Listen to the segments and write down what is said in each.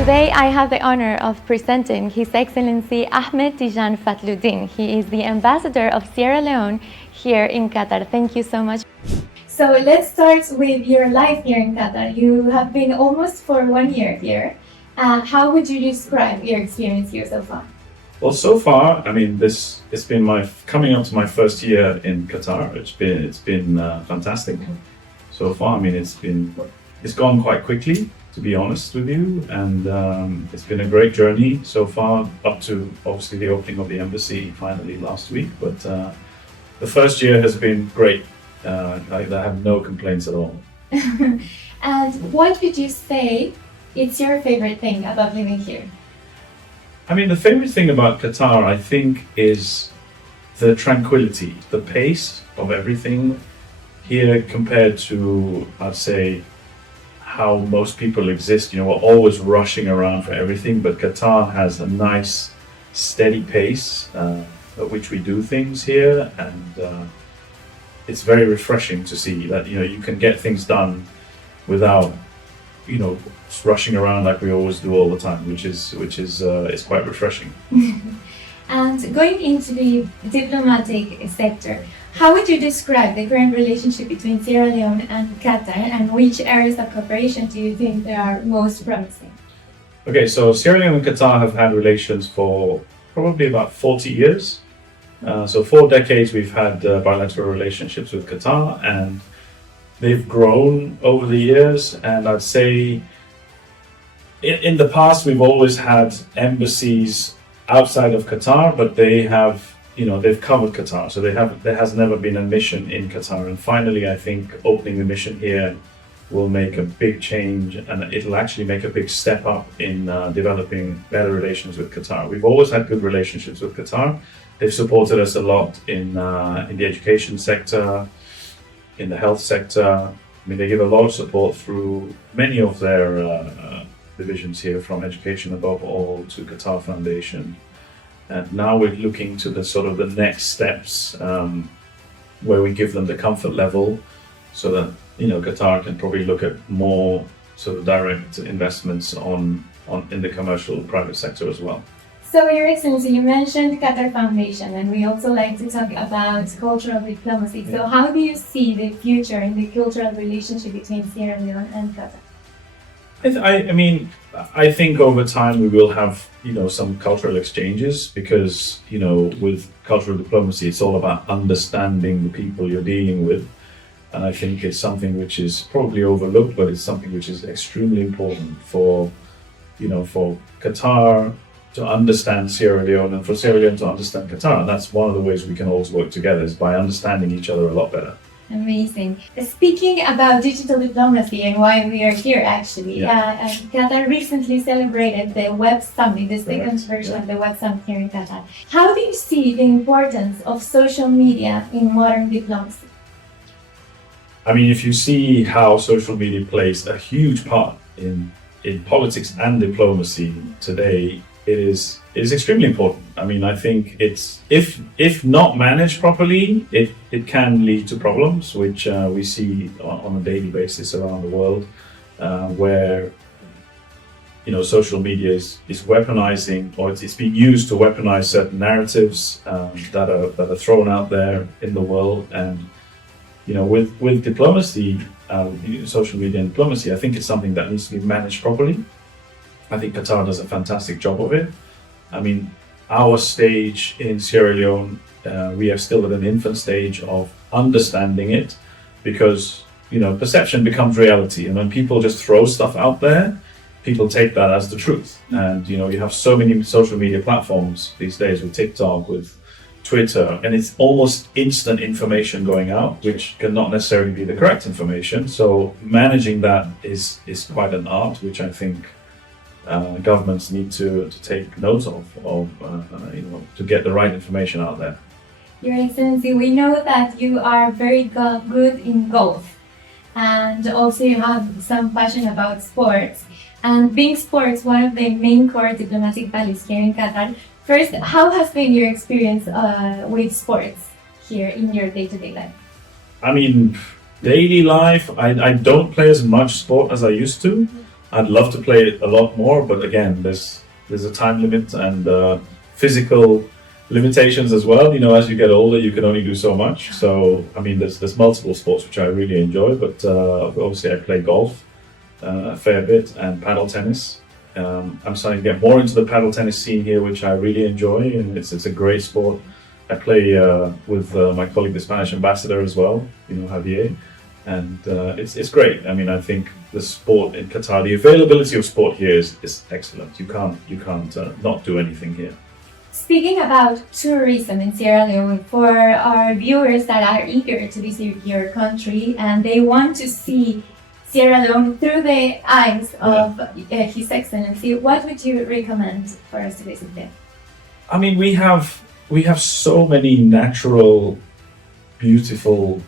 Today, I have the honor of presenting His Excellency Ahmed Tejan Fadlu-Deen. He is the Ambassador of Sierra Leone here in Qatar. Thank you so much. So let's start with your life here in Qatar. You have been almost for 1 year here. How would you describe your experience here so far? Well, so far, I mean, it's been coming up to my first year in Qatar. It's been fantastic so far. I mean, it's gone quite quickly, to be honest with you, and it's been a great journey so far, up to obviously the opening of the embassy finally last week. But the first year has been great. I have no complaints at all. And what would you say is your favorite thing about living here? I mean, the favorite thing about Qatar, I think, is the tranquility, the pace of everything here compared to, I'd say, how most people exist. You know, we're always rushing around for everything, but Qatar has a nice, steady pace at which we do things here, and it's very refreshing to see that, you know, you can get things done without, you know, rushing around like we always do all the time, which is it's quite refreshing. And going into the diplomatic sector, how would you describe the current relationship between Sierra Leone and Qatar, and which areas of cooperation do you think they are most promising? Okay, so Sierra Leone and Qatar have had relations for probably about 40 years. So 4 decades we've had bilateral relationships with Qatar, and they've grown over the years. And I'd say in the past we've always had embassies outside of Qatar, but they have, you know, they've covered Qatar, so there has never been a mission in Qatar. And finally, I think opening the mission here will make a big change, and it'll actually make a big step up in developing better relations with Qatar. We've always had good relationships with Qatar. They've supported us a lot in the education sector, in the health sector. I mean, they give a lot of support through many of their divisions here, from Education Above All to Qatar Foundation. And now we're looking to the sort of the next steps, where we give them the comfort level, so that, you know, Qatar can probably look at more sort of direct investments in the commercial private sector as well. So, Your Excellency, you mentioned Qatar Foundation, and we also like to talk about cultural diplomacy. So how do you see the future in the cultural relationship between Sierra Leone and Qatar? I think over time we will have, you know, some cultural exchanges, because, you know, with cultural diplomacy, it's all about understanding the people you're dealing with. And I think it's something which is probably overlooked, but it's something which is extremely important for, you know, for Qatar to understand Sierra Leone, and for Sierra Leone to understand Qatar. And that's one of the ways we can always work together, is by understanding each other a lot better. Amazing. Speaking about digital diplomacy and why we are here, actually, Qatar recently celebrated the Web Summit, the second version of the Web Summit here in Qatar. How do you see the importance of social media in modern diplomacy? I mean, if you see how social media plays a huge part in politics and diplomacy today, it is extremely important. I mean, I think it's, if not managed properly, it can lead to problems, which we see on a daily basis around the world, where, you know, social media is weaponizing, or it's being used to weaponize certain narratives that are thrown out there in the world. And, you know, with diplomacy, social media and diplomacy, I think it's something that needs to be managed properly. I think Qatar does a fantastic job of it. I mean, our stage in Sierra Leone, we are still at an infant stage of understanding it, because, you know, perception becomes reality. And when people just throw stuff out there, people take that as the truth. And, you know, you have so many social media platforms these days, with TikTok, with Twitter, and it's almost instant information going out, which cannot necessarily be the correct information. So managing that is quite an art, which I think governments need to take note of, you know, to get the right information out there. Your Excellency, we know that you are very good in golf, and also you have some passion about sports. And being sports one of the main core diplomatic values here in Qatar, first, how has been your experience with sports here in your day-to-day life? I mean, daily life, I don't play as much sport as I used to. I'd love to play it a lot more, but again, there's a time limit and physical limitations as well. You know, as you get older, you can only do so much. So, I mean, there's multiple sports which I really enjoy, but obviously I play golf a fair bit and paddle tennis. I'm starting to get more into the paddle tennis scene here, which I really enjoy, and it's a great sport. I play with my colleague, the Spanish ambassador as well, you know, Javier, and it's great. I mean, I think the sport in Qatar, the availability of sport here is excellent. You can't not do anything here. Speaking about tourism in Sierra Leone, for our viewers that are eager to visit your country and they want to see Sierra Leone through the eyes of His Excellency, what would you recommend for us to visit there? I mean, we have so many natural, beautiful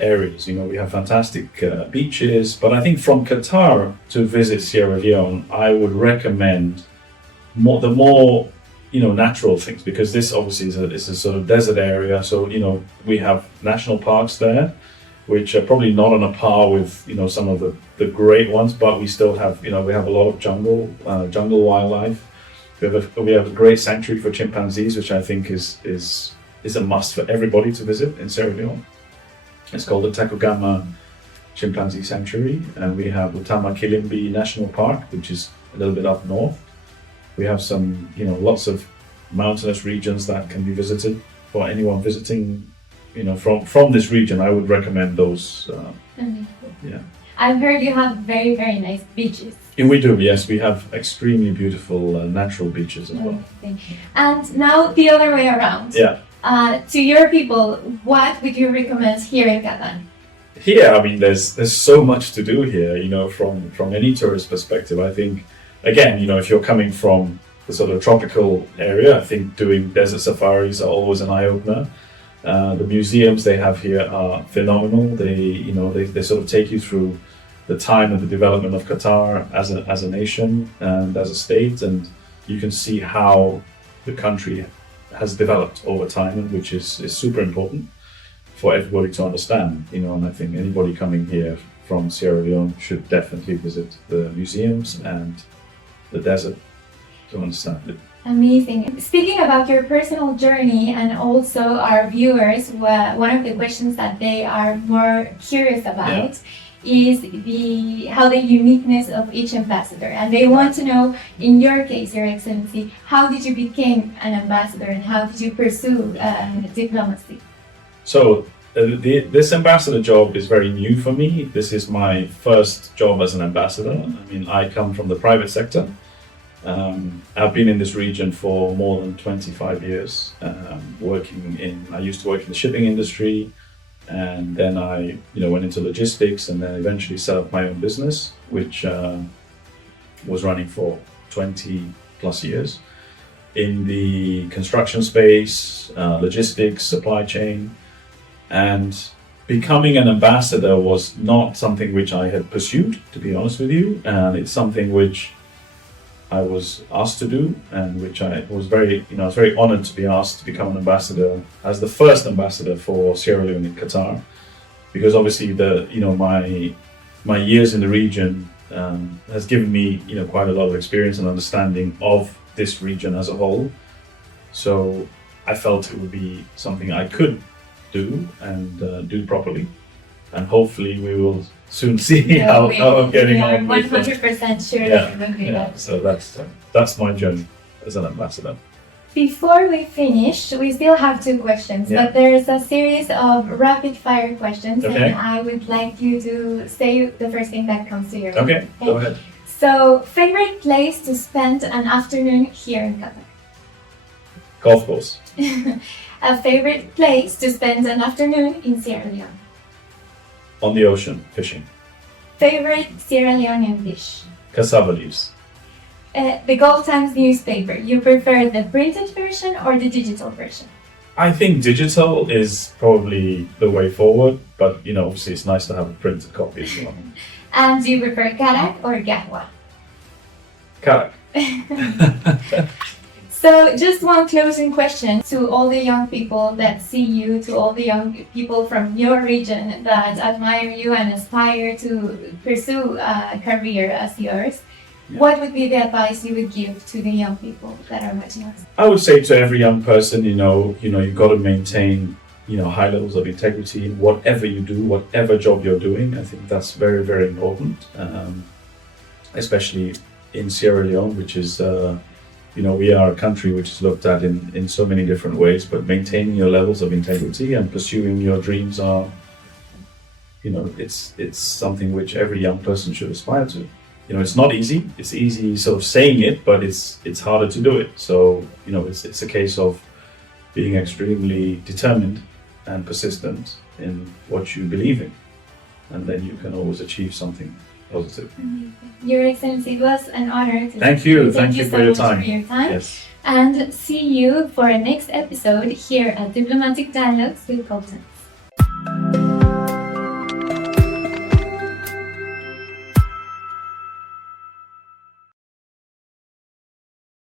areas. You know, we have fantastic beaches, but I think from Qatar to visit Sierra Leone, I would recommend the more natural things, because this obviously is a sort of desert area. So, you know, we have national parks there, which are probably not on a par with, you know, some of the great ones, but we still have, you know, we have a lot of jungle wildlife. We have a great sanctuary for chimpanzees, which I think is a must for everybody to visit in Sierra Leone. It's called the Takugama Chimpanzee Sanctuary, and we have Utama Kilimbi National Park, which is a little bit up north. We have some, you know, lots of mountainous regions that can be visited. For anyone visiting, you know, from this region, I would recommend those. Yeah. I've heard you have very, very nice beaches. And we do, yes. We have extremely beautiful natural beaches as well. And now the other way around. Yeah. To your people, what would you recommend here in Qatar? Here, I mean, there's so much to do here, you know, from any tourist perspective. I think, again, you know, if you're coming from the sort of tropical area, I think doing desert safaris are always an eye-opener. The museums they have here are phenomenal. They sort of take you through the time and the development of Qatar as a nation and as a state, and you can see how the country has developed over time, and which is super important for everybody to understand. You know, and I think anybody coming here from Sierra Leone should definitely visit the museums and the desert to understand it. Amazing. Speaking about your personal journey and also our viewers, one of the questions that they are more curious about is how the uniqueness of each ambassador. And they want to know, in your case, Your Excellency, how did you become an ambassador and how did you pursue diplomacy? So this ambassador job is very new for me. This is my first job as an ambassador. I mean, I come from the private sector. I've been in this region for more than 25 years, I used to work in the shipping industry, and then I went into logistics, and then eventually set up my own business, which was running for 20 plus years in the construction space, logistics, supply chain. And becoming an ambassador was not something which I had pursued, to be honest with you, and it's something which I was asked to do, and which I was very honored to be asked to become an ambassador, as the first ambassador for Sierra Leone in Qatar, because obviously my years in the region has given me quite a lot of experience and understanding of this region as a whole. So I felt it would be something I could do and do properly, and hopefully we will soon see how I'm getting on. 100% sure. Yeah. So that's my journey as an ambassador. Before we finish, we still have two questions, but there's a series of rapid fire questions, and I would like you to say the first thing that comes to your mind. Okay, go ahead. So, favorite place to spend an afternoon here in Qatar? Golf course. A favorite place to spend an afternoon in Sierra Leone? On the ocean, fishing. Favorite Sierra Leonean dish? Cassava leaves. The Gulf Times newspaper, you prefer the printed version or the digital version? I think digital is probably the way forward, but obviously it's nice to have a printed copy as well. And do you prefer karak or gahwa? Karak. So just one closing question to all the young people that see you, to all the young people from your region that admire you and aspire to pursue a career as yours. What would be the advice you would give to the young people that are watching us? I would say to every young person, you've got to maintain, high levels of integrity in whatever you do, whatever job you're doing. I think that's very, very important, especially in Sierra Leone, which is, we are a country which is looked at in so many different ways, but maintaining your levels of integrity and pursuing your dreams are, it's something which every young person should aspire to. It's not easy. It's easy sort of saying it, but it's harder to do it. So, it's a case of being extremely determined and persistent in what you believe in. And then you can always achieve something positive. Your Excellency, it was an honor. Thank you. Thank you for your so much time. for your time. Yes. And see you for our next episode here at Diplomatic Dialogues with Colton.